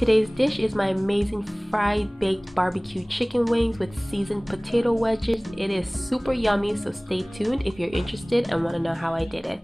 Today's dish is my amazing fried baked barbecue chicken wings with seasoned potato wedges. It is super yummy, so stay tuned if you're interested and want to know how I did it.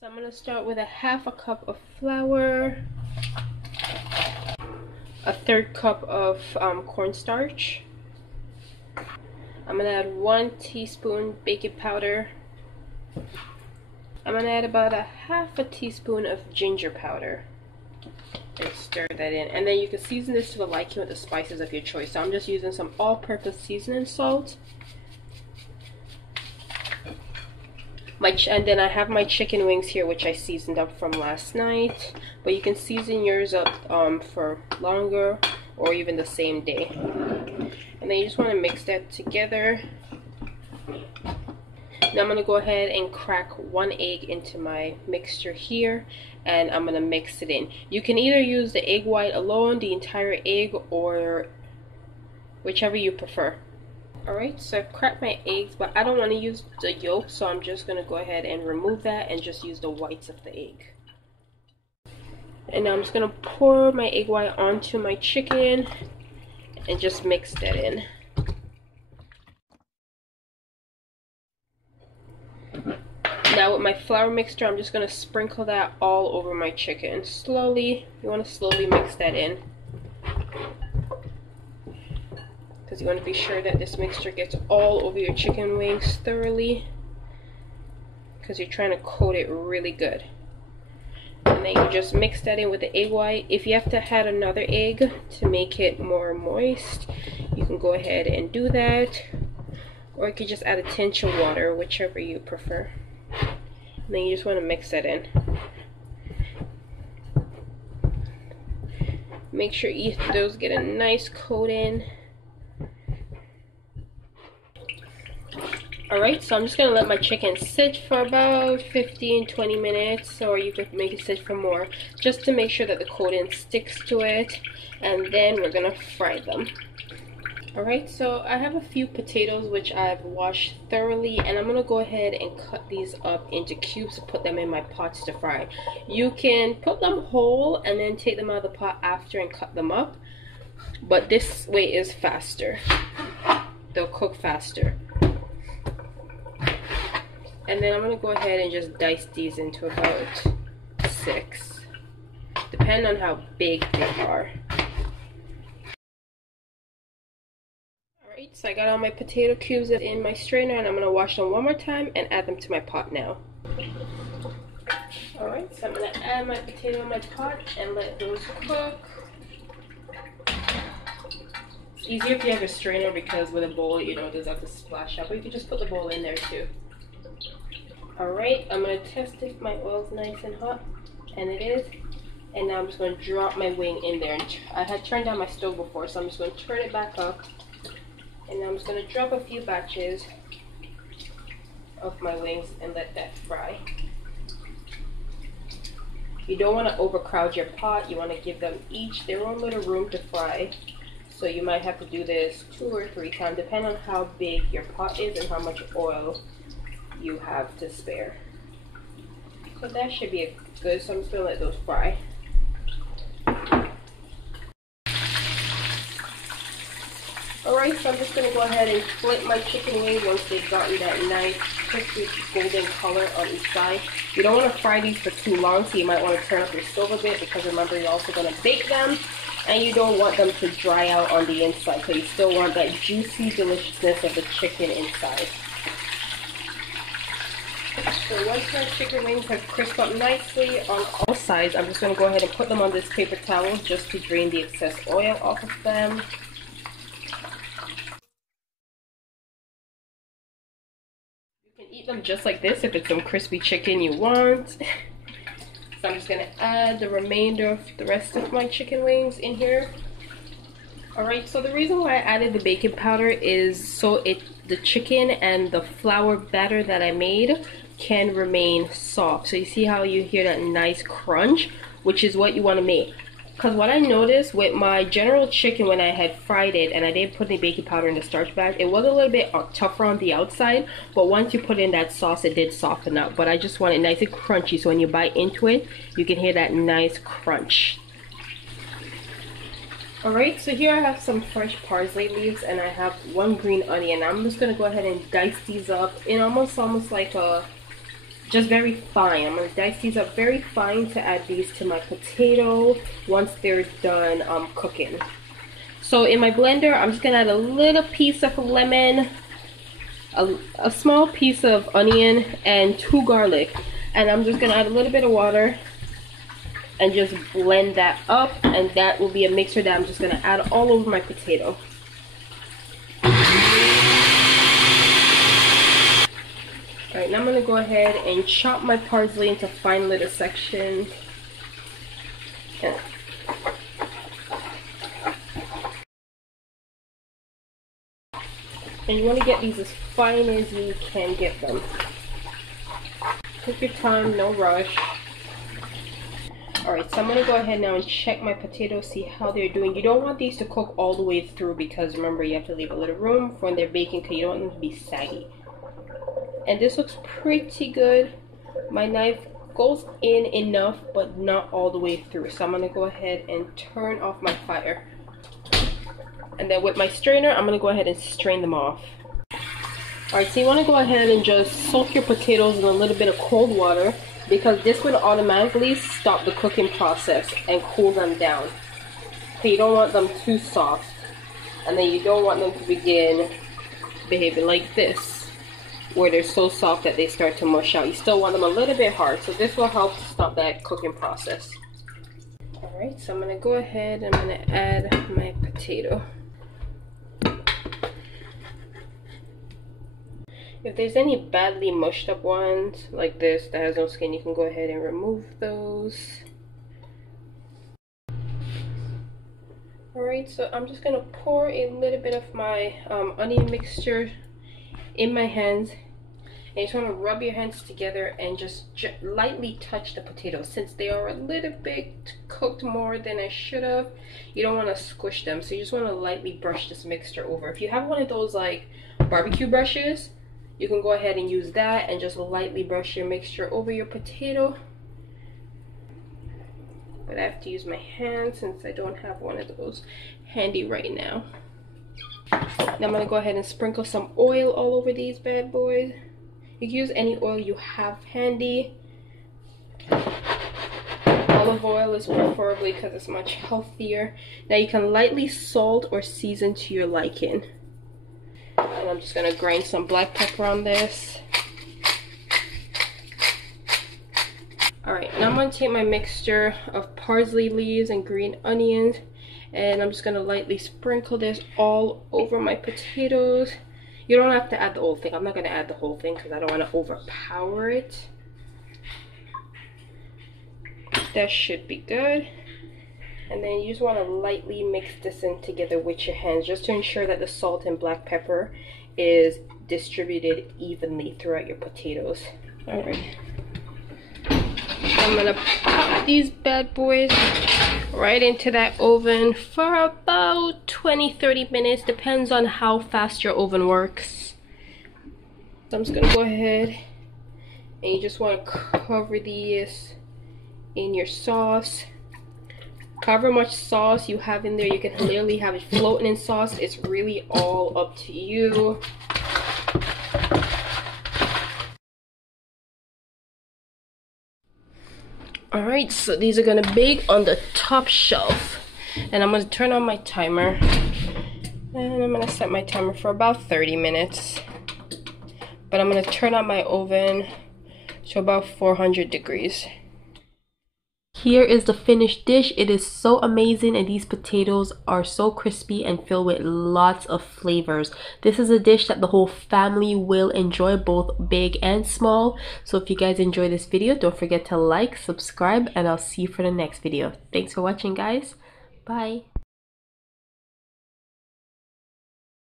So I'm going to start with a half a cup of flour, a third cup of cornstarch. I'm going to add 1 teaspoon baking powder. I'm going to add about a half a teaspoon of ginger powder and stir that in. And then you can season this to the liking with the spices of your choice. So I'm just using some all-purpose seasoning salt. And then I have my chicken wings here, which I seasoned up from last night, but you can season yours up for longer or even the same day. And then you just want to mix that together. Now I'm going to go ahead and crack 1 egg into my mixture here, and I'm going to mix it in. You can either use the egg white alone, the entire egg, or whichever you prefer. Alright, so I've cracked my eggs, but I don't want to use the yolk, so I'm just going to go ahead and remove that and just use the whites of the egg. And now I'm just going to pour my egg white onto my chicken and just mix that in. Now with my flour mixture, I'm just going to sprinkle that all over my chicken. Slowly, you want to slowly mix that in, because you want to be sure that this mixture gets all over your chicken wings thoroughly, because you're trying to coat it really good. And then you just mix that in with the egg white. If you have to add another egg to make it more moist, you can go ahead and do that, or you could just add a tinge of water, whichever you prefer. And then you just want to mix that in. Make sure each of those get a nice coating. Alright, so I'm just going to let my chicken sit for about 15-20 minutes, or you could make it sit for more, just to make sure that the coating sticks to it, and then we're going to fry them. Alright, so I have a few potatoes which I've washed thoroughly, and I'm going to go ahead and cut these up into cubes to put them in my pots to fry. You can put them whole and then take them out of the pot after and cut them up, but this way is faster. They'll cook faster. And then I'm going to go ahead and just dice these into about 6, depending on how big they are. Alright, so I got all my potato cubes in my strainer, and I'm going to wash them one more time and add them to my pot now. Alright, so I'm going to add my potato in my pot and let those cook. It's easier if you have a strainer, because with a bowl, you know, it doesn't have to splash up, but you can just put the bowl in there too. Alright, I'm going to test if my oil's nice and hot, and it is. And now I'm just going to drop my wing in there. And I had turned down my stove before, so I'm just going to turn it back up. And now I'm just going to drop a few batches of my wings and let that fry. You don't want to overcrowd your pot. You want to give them each their own little room to fry. So you might have to do this 2 or 3 times, depending on how big your pot is and how much oil you have to spare. So that should be good, so I'm just going to let those fry. Alright, so I'm just going to go ahead and flip my chicken wings once they've gotten that nice crispy golden color on each side. You don't want to fry these for too long, so you might want to turn up your stove a bit, because remember, you're also going to bake them, and you don't want them to dry out on the inside, so you still want that juicy deliciousness of the chicken inside. So once my chicken wings have crisped up nicely on all sides, I'm just going to go ahead and put them on this paper towel just to drain the excess oil off of them. You can eat them just like this if it's some crispy chicken you want. So I'm just going to add the remainder of the rest of my chicken wings in here. Alright, so the reason why I added the baking powder is so the chicken and the flour batter that I made can remain soft. So you see how you hear that nice crunch, which is what you want to make. Because what I noticed with my general chicken when I had fried it and I didn't put any baking powder in the starch bag, it was a little bit tougher on the outside, but once you put in that sauce, it did soften up. But I just want it nice and crunchy, so when you bite into it, you can hear that nice crunch. Alright, so here I have some fresh parsley leaves and I have 1 green onion. I'm just going to go ahead and dice these up in almost like a, just very fine. I'm going to dice these up very fine to add these to my potato once they're done cooking. So in my blender, I'm just going to add a little piece of lemon, a small piece of onion, and 2 garlic. And I'm just going to add a little bit of water and just blend that up, and that will be a mixture that I'm just going to add all over my potato. Alright, now I'm going to go ahead and chop my parsley into fine little sections. Yeah. And you want to get these as fine as you can get them. Take your time, no rush. Alright, so I'm going to go ahead now and check my potatoes, see how they're doing. You don't want these to cook all the way through because remember, you have to leave a little room for when they're baking because you don't want them to be saggy. And this looks pretty good. My knife goes in enough, but not all the way through. So I'm going to go ahead and turn off my fire. And then with my strainer, I'm going to go ahead and strain them off. Alright, so you want to go ahead and just soak your potatoes in a little bit of cold water, because this will automatically stop the cooking process and cool them down. So you don't want them too soft, and then you don't want them to begin behaving like this, where they're so soft that they start to mush out. You still want them a little bit hard, so this will help stop that cooking process. Alright, so I'm going to go ahead and I'm going to add my potato. If there's any badly mushed up ones like this that has no skin, you can go ahead and remove those. Alright, so I'm just going to pour a little bit of my onion mixture in my hands. And you just want to rub your hands together and just lightly touch the potatoes. Since they are a little bit cooked more than I should have, you don't want to squish them. So you just want to lightly brush this mixture over. If you have one of those like barbecue brushes, you can go ahead and use that and just lightly brush your mixture over your potato. But I have to use my hand since I don't have one of those handy right now. Now I'm going to go ahead and sprinkle some oil all over these bad boys. You can use any oil you have handy. Olive oil is preferably because it's much healthier. Now you can lightly salt or season to your liking. And I'm just going to grind some black pepper on this. Alright, now I'm going to take my mixture of parsley leaves and green onions, and I'm just going to lightly sprinkle this all over my potatoes. You don't have to add the whole thing. I'm not going to add the whole thing because I don't want to overpower it. That should be good. And then you just want to lightly mix this in together with your hands just to ensure that the salt and black pepper is distributed evenly throughout your potatoes. Alright. I'm going to pop these bad boys right into that oven for about 20-30 minutes. Depends on how fast your oven works. So I'm just going to go ahead and you just want to cover these in your sauce. However much sauce you have in there, you can literally have it floating in sauce. It's really all up to you. Alright, so these are going to bake on the top shelf. And I'm going to turn on my timer. And I'm going to set my timer for about 30 minutes. But I'm going to turn on my oven to about 400 degrees. Here is the finished dish. It is so amazing, and these potatoes are so crispy and filled with lots of flavors. This is a dish that the whole family will enjoy, both big and small. So if you guys enjoy this video, don't forget to like, subscribe, and I'll see you for the next video. Thanks for watching, guys. Bye.